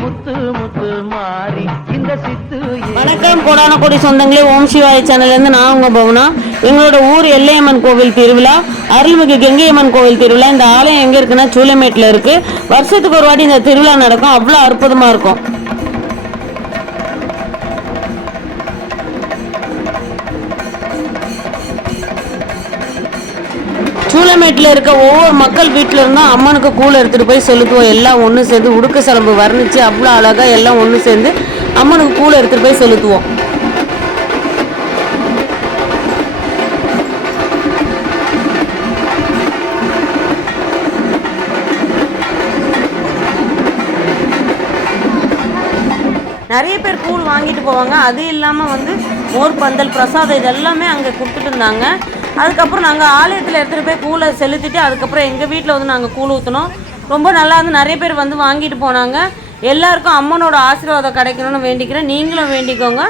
முத்து முத்து மாறி இந்த சித்து. வணக்கம் கோடான கோடி சொந்தங்களே, ஓம் சிவாய சேனல்லேருந்து நான் உங்க பவுனா. எங்களோட ஊர் எல்லையம்மன் கோவில் திருவிழா, அருள்மிகு கெங்கையம்மன் கோவில் திருவிழா. இந்த ஆலயம் எங்கே இருக்குன்னா சூளமேட்டில் இருக்குது. வருஷத்துக்கு ஒரு வாட்டி இந்த திருவிழா நடக்கும். அவ்வளோ அற்புதமாக இருக்கும். சூளமேட்டில் இருக்க ஒவ்வொரு மக்கள் வீட்டில் இருந்தும் அம்மனுக்கு கூழ் எடுத்துகிட்டு போய் செலுத்துவோம். எல்லாம் ஒன்று சேர்ந்து உடுக்க சிலம்பு வர்ணித்து அவ்வளோ அழகாக எல்லாம் ஒன்று சேர்ந்து அம்மனுக்கு கூழ் எடுத்துகிட்டு போய் செலுத்துவோம். நிறைய பேர் கூழ் வாங்கிட்டு போவாங்க. அது இல்லாமல் மோர் பந்தல் பிரசாதம் இதெல்லாமே அங்கே கொடுத்துட்டு இருந்தாங்க. அதுக்கப்புறம் நாங்கள் ஆலயத்தில் எடுத்துகிட்டு போய் கூழை செலுத்திட்டு அதுக்கப்புறம் எங்கள் வீட்டில் நாங்கள் கூழ் ஊற்றினோம். ரொம்ப நல்லா இருந்து நிறைய பேர் வாங்கிட்டு போனாங்க. எல்லாருக்கும் அம்மனோட ஆசீர்வாதம் கிடைக்கணும்னு வேண்டிக்கிறேன். நீங்களும் வேண்டிக்கோங்க.